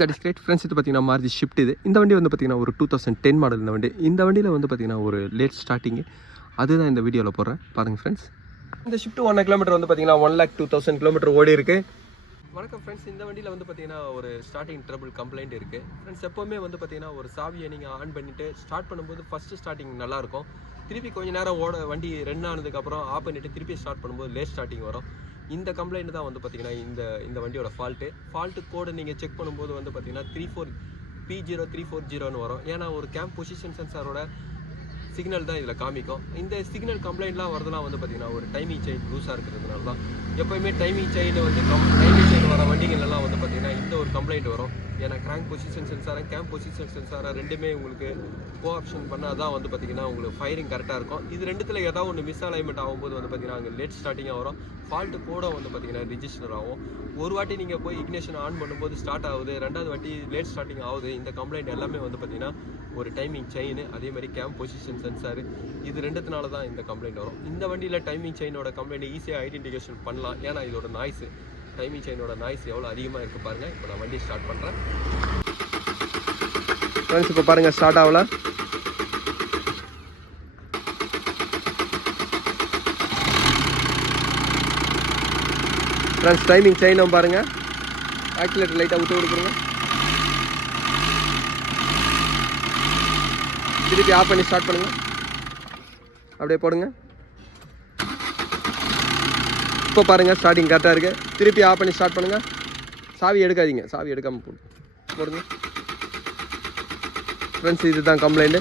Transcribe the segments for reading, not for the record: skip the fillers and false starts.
That is great friends. இது பார்த்தீங்கன்னா Maruti shift. இந்த வண்டி வந்து பார்த்தீங்கன்னா ஒரு 2010 மாடல். இந்த வண்டியில் வந்து பார்த்தீங்கன்னா ஒரு லேட் ஸ்டார்டிங்கு, அதுதான் இந்த வீடியோவில் போடுறேன் பாருங்கள் ஃப்ரெண்ட்ஸ். இந்த ஷிஃப்ட் 1 கிலோமீட்டர் வந்து பார்த்தீங்கன்னா 1,02,000 கிலோமீட்டர் ஓடி இருக்குது. வணக்கம் ஃப்ரெண்ட்ஸ். இந்த வண்டியில் வந்து பார்த்தீங்கன்னா ஒரு ஸ்டார்டிங் ட்ரபிள் கம்ப்ளைண்ட் இருக்குது ஃப்ரெண்ட்ஸ். எப்போவுமே வந்து பார்த்தீங்கன்னா ஒரு சாவியை நீங்கள் ஆன் பண்ணிவிட்டு ஸ்டார்ட் பண்ணும்போது ஃபஸ்ட்டு ஸ்டார்டிங் நல்லாயிருக்கும். திருப்பி கொஞ்சம் நேரம் வண்டி ரன் ஆனதுக்கப்புறம் ஆஃப் பண்ணிவிட்டு திருப்பி ஸ்டார்ட் பண்ணும்போது லேட் ஸ்டார்டிங் வரும். இந்த கம்ப்ளைண்ட் தான் வந்து பார்த்தீங்கன்னா இந்த வண்டியோட ஃபால்ட்டு கோடை நீங்கள் செக் பண்ணும்போது வந்து பார்த்தீங்கன்னா 34P0340 வரும். ஏன்னா ஒரு கேம்ப் பொசிஷன் சென்சாரோட சிக்னல் தான் இதில் காமிக்கும். இந்த சிக்னல் கம்ப்ளைண்ட்லாம் வரதுலாம் வந்து பார்த்தீங்கன்னா ஒரு டைமிங் செயின் லூஸாக இருக்கிறதுனால தான். எப்போயுமே டைமிங் செயின் வர வண்டிகள்லாம் வந்து பார்த்தீங்கன்னா இந்த ஒரு கம்ப்ளைண்ட் வரும். ஏன்னா கிராங்க் பொசிஷன் சென்சாரை கேம்ப் பொசிஷன் சென்சாரை ரெண்டுமே உங்களுக்கு கோஆப்ஷன் பண்ணால் தான் வந்து பார்த்தீங்கன்னா உங்களுக்கு ஃபயரிங் கரெக்டாக இருக்கும். இது ரெண்டுத்தில் ஏதாவது ஒன்று மிஸ் அலைன்மெண்ட் ஆகும்போது வந்து பார்த்தீங்கன்னா அங்கே லேட் ஸ்டார்டிங்காக வரும். ஃபால்ட்டு கூட வந்து பார்த்தீங்கன்னா ரிஜிஸ்டர் ஆகும். ஒரு வாட்டி நீங்கள் போய் இக்னிஷன் ஆன் பண்ணும்போது ஸ்டார்ட் ஆகுது, ரெண்டாவது வாட்டி லேட் ஸ்டார்டிங் ஆகுது. இந்த கம்ப்ளைண்ட் எல்லாமே வந்து பார்த்தீங்கன்னா ஒரு டைமிங் செயின், அதே மாதிரி கேம்ப் பொசிஷன் சென்சார், இது ரெண்டுத்தினால தான் இந்த கம்ப்ளைண்ட் வரும். இந்த வண்டியில் டைமிங் செயினோட கம்ப்ளைண்ட் ஈஸியாக ஐடென்டிஃபிகேஷன் பண்ணலாம். ஏன்னா இதோட நாய்ஸு, டைமிங் செயினோட நாய்ஸ் எவ்வளோ அதிகமாக இருக்குது பாருங்கள். இப்போ நான் வண்டி ஸ்டார்ட் பண்ணுறேன் ஃப்ரெண்ட்ஸ். இப்போ பாருங்கள் ஸ்டார்ட் ஆகல. ஃப்ரெண்ட்ஸ் டைமிங் செயினும் பாருங்கள். ஆக்சிலேட்டர் லைட்டாக விட்டு கொடுக்குறேங்க. திருப்பி ஆஃப் பண்ணி ஸ்டார்ட் பண்ணுங்கள். அப்படியே போடுங்க. இப்போ பாருங்கள் ஸ்டார்டிங் கரெக்டாக இருக்குது. திருப்பி ஆஃப் பண்ணி ஸ்டார்ட் பண்ணுங்கள். சாவி எடுக்காதீங்க, சாவி எடுக்காமல் போடுங்க ஃப்ரெண்ட்ஸ். இதுதான் கம்ப்ளைண்ட்டு.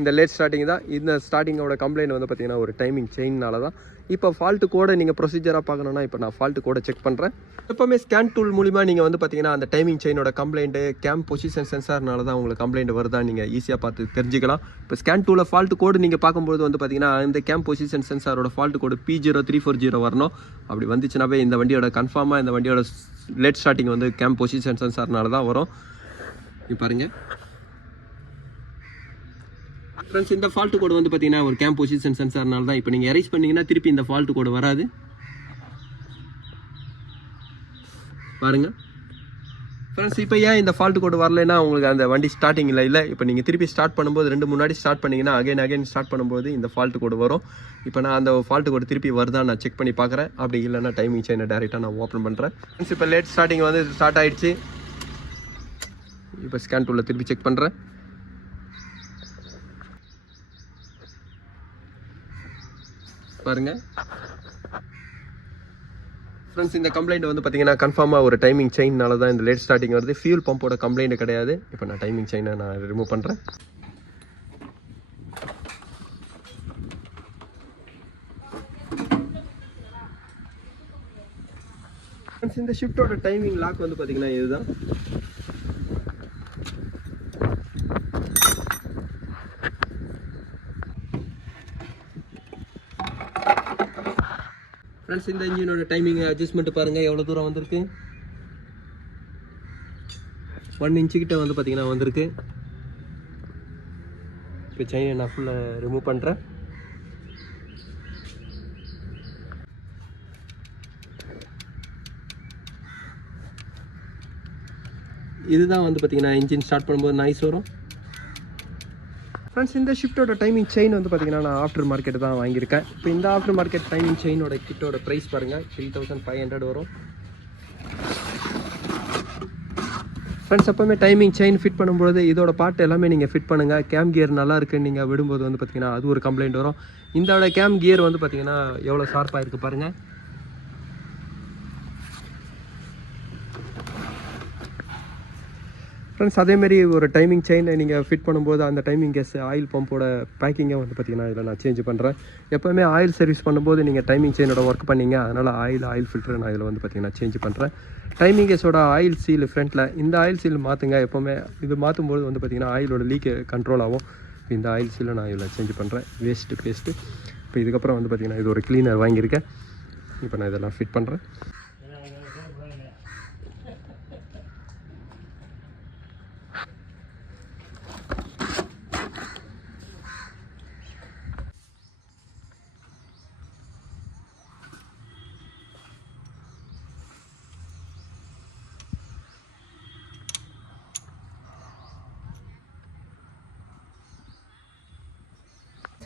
இந்த லேட் ஸ்டார்டிங் தான். இந்த ஸ்டார்டிங்கோட கம்ப்ளைண்ட் வந்து பார்த்தீங்கன்னா ஒரு டைமிங் செயின்னால தான். இப்போ ஃபால்ட்டு கோடை நீங்கள் ப்ரொசீஜராக பார்க்கணுன்னா இப்போ நான் ஃபால்ட்டு கோடை செக் பண்ணுறேன். எப்போவுமே ஸ்கேன் டூல் மூலிமா நீங்கள் வந்து பார்த்தீங்கன்னா அந்த டைமிங் செயினோட கம்ப்ளைண்ட்டு கேம்ப் பொசிஷன் சென்சார்னால தான் உங்களுக்கு கம்ப்ளைண்ட் வருதா நீங்கள் ஈஸியாக பார்த்து தெரிஞ்சுக்கலாம். இப்போ ஸ்கேன் டூலில் ஃபால்ட்டு கோடு நீங்கள் பார்க்கும்போது வந்து பார்த்தீங்கன்னா இந்த கேம்ப் பொசிஷன் சென்சாரோட ஃபால்ட்டு கோடு P0340 வரணும். அப்படி வந்துச்சுனாவே இந்த வண்டியோட கன்ஃபார்மாக இந்த வண்டியோட லேட் ஸ்டார்டிங் வந்து கேம்ப் பொசிஷன் சென்சார்னால தான் வரும். இப்போ பாருங்கள் ஃப்ரெண்ட்ஸ், இந்த ஃபால்ட்டு கோடு வந்து பார்த்தீங்கன்னா ஒரு கேம்ப் பொசிஷன் சென்சார்னால தான். இப்போ நீங்கள் எரேஸ் பண்ணிங்கன்னா திருப்பி இந்த ஃபால்ட்டு கோடு வராது பாருங்கள் ஃப்ரெண்ட்ஸ். இப்போ ஏன் இந்த ஃபால்ட்டு கோடு வரலைன்னா உங்களுக்கு அந்த வண்டி ஸ்டார்டிங் இல்லை. இப்போ நீங்கள் திருப்பி ஸ்டார்ட் பண்ணும்போது 2 முன்னாடி ஸ்டார்ட் பண்ணிங்கன்னா அகைன் ஸ்டார்ட் பண்ணும்போது இந்த ஃபால்ட்டு கோடு வரும். இப்போ நான் அந்த ஃபால்ட்டு கோடு திருப்பி வருதான் நான் செக் பண்ணி பார்க்குறேன். அப்படி இல்லைன்னா டைமிங் செயினை டேரெக்டாக நான் ஓப்பன் பண்ணுறேன் ஃப்ரெண்ட்ஸ். இப்போ லேட் ஸ்டார்டிங் வந்து ஸ்டார்ட் ஆகிடுச்சு. இப்போ ஸ்கேன் டூலில் திருப்பி செக் பண்ணுறேன். பாருங்கள் ஃப்ரெண்ட்ஸ், இந்த கம்ப்ளைண்ட் வந்து பார்த்தீங்கன்னா கன்ஃபார்மாக ஒரு டைமிங் செயின்னால தான் இந்த லேட் ஸ்டார்டிங் வருது. ஃபியூல் பம்போட கம்ப்ளைண்ட் கிடையாது. இப்போ நான் டைமிங் செயினை நான் ரிமூவ் பண்ணுறேன். ஃப்ரெண்ட்ஸ், இந்த ஷிஃப்ட்டோட டைமிங் லாக் வந்து பார்த்தீங்கன்னா இதுதான். ஃப்ரெண்ட்ஸ், இந்த இன்ஜினோட டைமிங் அட்ஜஸ்ட்மெண்ட் பாருங்கள் எவ்வளோ தூரம் வந்திருக்கு. 1 இன்ச்சு கிட்ட வந்து பார்த்தீங்கன்னா வந்திருக்கு. இப்போ செயினை நான் ஃபுல்லாக ரிமூவ் பண்ணுறேன். இதுதான் வந்து பார்த்தீங்கன்னா இன்ஜின் ஸ்டார்ட் பண்ணும்போது நாய்ஸ் வரும். ஃப்ரெண்ட்ஸ், இந்த ஷிஃப்ட்டோட டைமிங் செயின் வந்து பார்த்தீங்கன்னா நான் ஆஃப்டர் மார்க்கெட் தான் வாங்கியிருக்கேன். இப்போ இந்த ஆஃப்டர் மார்க்கெட் டைமிங் செயினோட கிட்டோட ப்ரைஸ் பாருங்கள் 3,500 வரும். ஃப்ரெண்ட்ஸ், எப்போவுமே டைமிங் செயின் ஃபிட் பண்ணும்போது இதோட பார்ட் எல்லாமே நீங்கள் ஃபிட் பண்ணுங்கள். கேம் கியர் நல்லா இருக்குன்னு நீங்கள் விடும்போது வந்து பார்த்தீங்கன்னா அது ஒரு கம்ப்ளைண்ட் வரும். இதோட கேம் கியர் வந்து பார்த்தீங்கன்னா எவ்வளோ ஷார்ப்பாக இருக்குது பாருங்கள். ஃப்ரெண்ட்ஸ், அதேமாரி ஒரு டைமிங் செயினை நீங்கள் ஃபிட் பண்ணும்போது அந்த டைமிங் கேஸ் ஆயில் பம்போட பேக்கிங்கை வந்து பார்த்தீங்கன்னா இதில் நான் சேஞ்ச் பண்ணுறேன். எப்போவுமே ஆயில் சர்வீஸ் பண்ணும்போது நீங்கள் டைமிங் செயினோட ஒர்க் பண்ணிங்க. அதனால் ஆயில் ஃபில்டர் நான் இதில் வந்து பார்த்தீங்கன்னா சேஞ்ச் பண்ணுறேன். டைமிங் கேஸோட ஆயில் சீல் ஃப்ரண்ட்டில் இந்த ஆயில் சீல் மாற்றுங்க. எப்போவுமே இது மாற்றும்போது வந்து பார்த்தீங்கன்னா ஆயிலோட லீக்கு கண்ட்ரோல் ஆகும். இந்த ஆயில் சீலை நான் இதில் சேஞ்ச் பண்ணுறேன். பேஸ்ட்டு இப்போ இதுக்கப்புறம் வந்து பார்த்தீங்கன்னா இது ஒரு க்ளீனர் வாங்கியிருக்கேன். இப்போ நான் இதெல்லாம் ஃபிட் பண்ணுறேன்.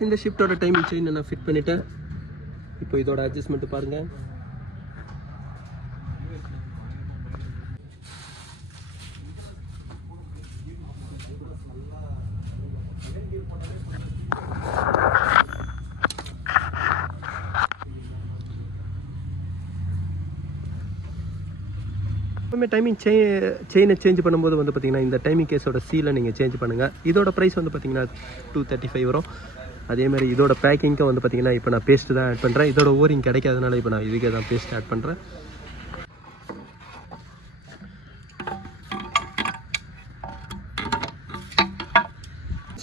இந்த ஷிஃப்ட்டோட டைமிங் செயின் நான் ஃபிட் பண்ணிவிட்டேன். இப்போ இதோட அட்ஜஸ்ட்மெண்ட்டு பாருங்கள். எப்பவுமே டைமிங் செயினை சேஞ்ச் பண்ணும்போது வந்து பார்த்தீங்கன்னா இந்த டைமிங் கேஸோட சீலை நீங்கள் சேஞ்ச் பண்ணுங்கள். இதோட ப்ரைஸ் வந்து பார்த்தீங்கன்னா 235 வரும். அதேமாதிரி இதோட பேக்கிங்க்கு வந்து பார்த்தீங்கன்னா இப்போ நான் பேஸ்ட்டு தான் ஆட் பண்ணுறேன். இதோட ஓரிங் கிடைக்காதனால இப்போ நான் இதுக்கே தான் பேஸ்ட் ஆட் பண்ணுறேன்.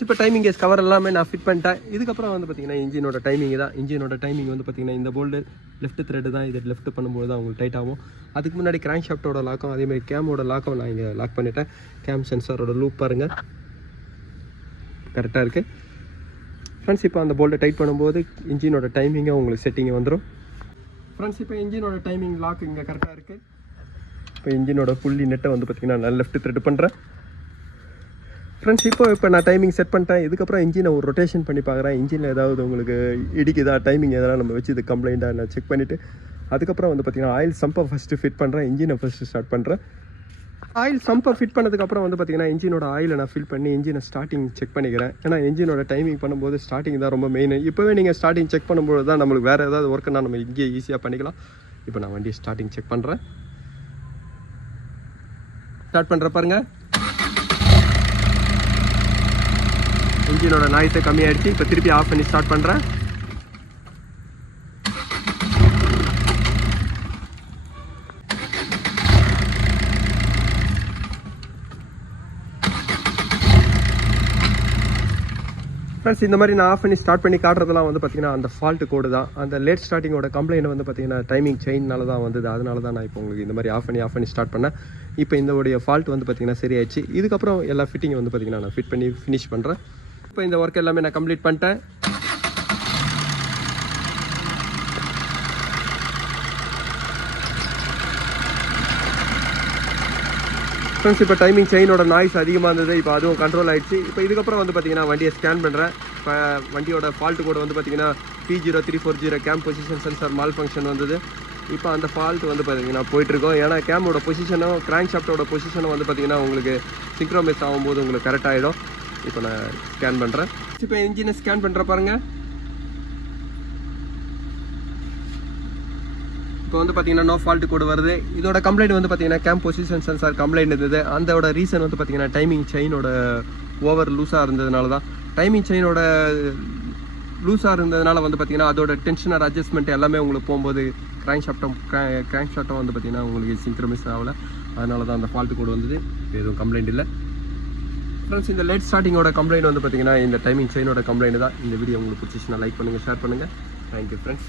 இப்போ டைமிங் கேஸ் கவர் எல்லாமே நான் ஃபிட் பண்ணிட்டேன். இதுக்கப்புறம் வந்து பார்த்தீங்கன்னா இன்ஜினோட டைமிங் தான். இன்ஜினோட டைமிங் வந்து பார்த்தீங்கன்னா இந்த போல்டு லெஃப்ட் த்ரெட்டு தான். இது லெஃப்ட் பண்ணும்போது தான் உங்களுக்கு டைட் ஆகும். அதுக்கு முன்னாடி கிராங்க் ஷாஃப்ட்டோட லாக்கும் அதேமாதிரி கேமோட லாக்கும் நான் இங்கே லாக் பண்ணிட்டேன். கேம் சென்சாரோட லூப் பாருங்கள் கரெக்டாக இருக்குது ஃப்ரெண்ட்ஸ். இப்போ அந்த போல்ட்டை டைட் பண்ணும்போது இன்ஜினோட டைமிங்காக உங்களுக்கு செட்டிங் வந்துடும் ஃப்ரெண்ட்ஸ். இப்போ இன்ஜினோட டைமிங் லாக் இங்கே கரெக்டாக இருக்குது. இப்போ இன்ஜினோட புள்ளி நெட்டை வந்து பார்த்தீங்கன்னா நான் லெஃப்ட் த்ரெட் பண்ணுறேன் ஃப்ரெண்ட்ஸ். இப்போ நான் டைமிங் செட் பண்ணிட்டேன். இதுக்கப்புறம் இன்ஜினை ஒரு ரொட்டேஷன் பண்ணி பார்க்குறேன். இன்ஜினில் ஏதாவது உங்களுக்கு இடிக்குதா, டைமிங் எதனால் நம்ம வச்சு இது கம்ப்ளைண்ட்டாக நான் செக் பண்ணிவிட்டு அதுக்கப்புறம் வந்து பார்த்தீங்கன்னா ஆயில் சம்பை ஃபஸ்ட்டு ஃபிட் பண்ணுறேன். இன்ஜினை ஃபஸ்ட்டு ஸ்டார்ட் பண்ணுறேன். ஆயில் சம்பை ஃபிட் பண்ணதுக்கப்புறம் வந்து பார்த்தீங்கன்னா இன்ஜினோட ஆயிலை நான் ஃபில் பண்ணி இன்ஜினை ஸ்டார்டிங் செக் பண்ணிக்கிறேன். ஏன்னா இன்ஜினோட டைமிங் பண்ணும்போது ஸ்டார்டிங் தான் ரொம்ப மெயின். இப்போவே நீங்கள் ஸ்டார்டிங் செக் பண்ணும்போது தான் நம்மளுக்கு வேறு ஏதாவது ஒர்க்குனா நம்ம இங்கேயே ஈஸியாக பண்ணிக்கலாம். இப்போ நான் வண்டியை ஸ்டார்டிங் செக் பண்ணுறேன். ஸ்டார்ட் பண்ணுற பாருங்கள். இன்ஜினோட நாய்ஸை கம்மியாகிடுச்சு. இப்போ திருப்பி ஆஃப் பண்ணி ஸ்டார்ட் பண்ணுறேன். ஃப்ரெண்ட்ஸ் இந்த மாதிரி நான் ஆஃப் பண்ணி ஸ்டார்ட் பண்ணி காட்டுறதுலாம் வந்து பார்த்தீங்கன்னா அந்த ஃபால்ட்டு கோடு தான். அந்த லேட் ஸ்டார்டிங்கோட கம்ப்ளைண்ட் வந்து பார்த்தீங்கன்னா டைமிங் செயின்னால தான் வந்தது. அதனால தான் நான் இப்போ உங்களுக்கு இந்த மாதிரி ஆஃப் பண்ணி ஸ்டார்ட் பண்ணேன். இப்போ இந்த உடைய ஃபால்ட் வந்து பார்த்தீங்கன்னா சரியாயிடுச்சு. இதுக்கப்புறம் எல்லா ஃபிட்டிங் வந்து பார்த்தீங்கன்னா நான் ஃபிட் பண்ணி ஃபினிஷ் பண்ணுறேன். இப்போ இந்த ஒர்க் எல்லாமே நான் கம்ப்ளீட் பண்ணிட்டேன். ஃப்ரெண்ட்ஸ் இப்போ டைமிங் செயினோட நாய்ஸ் அதிகமாக இருந்தது. இப்போ அதுவும் கண்ட்ரோல் ஆகிடுச்சு. இப்போ இதுக்கப்புறம் வந்து பார்த்தீங்கன்னா வண்டியை ஸ்கேன் பண்ணுறேன். இப்போ வண்டியோட ஃபால்ட்டு கோடு வந்து பார்த்தீங்கன்னா P0340 game position sensor mall function வந்தது. இப்போ அந்த ஃபால்ட் வந்து பார்த்தீங்கன்னா போயிட்டுருக்கோம். ஏன்னா கேமோட பொசிஷனும் கிராங்க் ஷாஃப்ட்டோட பொசிஷனும் வந்து பார்த்தீங்கன்னா உங்களுக்கு சிங்க்ரோமைஸ் ஆகும்போது உங்களுக்கு கரெக்டாகிடும். இப்போ நான் ஸ்கேன் பண்ணுறேன். இப்போ இன்ஜினை ஸ்கேன் பண்ணுற பாருங்கள். இப்போ வந்து பார்த்தீங்கன்னா நோ ஃபால்ட் கோடு வருது. இதோட கம்ப்ளைண்ட் வந்து பார்த்தீங்கன்னா கேம் பொசிஷன் சென்சார் கம்ப்ளைண்ட் இருந்தது. அதோட ரீசன் வந்து பார்த்தீங்கன்னா டைமிங் செயினோட ஓவர் லூஸாக இருந்ததுனால தான். டைமிங் செயினோட லூஸாக இருந்ததுனால வந்து பார்த்தீங்கன்னா அதோட டென்ஷனர் அட்ஜஸ்ட்மெண்ட் எல்லாமே உங்களுக்கு போகும்போது கிராங்க் ஷாஃப்ட்டும் வந்து பார்த்தீங்கன்னா உங்களுக்கு சிங்க்ரமைஸ் ஆகலை. அதனால தான் அந்த ஃபால்ட் கோடு வந்தது. எதுவும் கம்ப்ளைண்ட் இல்லை ஃப்ரெண்ட்ஸ். இந்த லேட் ஸ்டார்டிங்கோட கம்ப்ளைண்ட் வந்து பார்த்தீங்கன்னா இந்த டைமிங் செயினோட கம்ப்ளைண்ட் தான். இந்த வீடியோ உங்களுக்கு பிடிச்சிச்சுன்னா லைக் பண்ணுங்கள், ஷேர் பண்ணுங்கள். Thank you friends.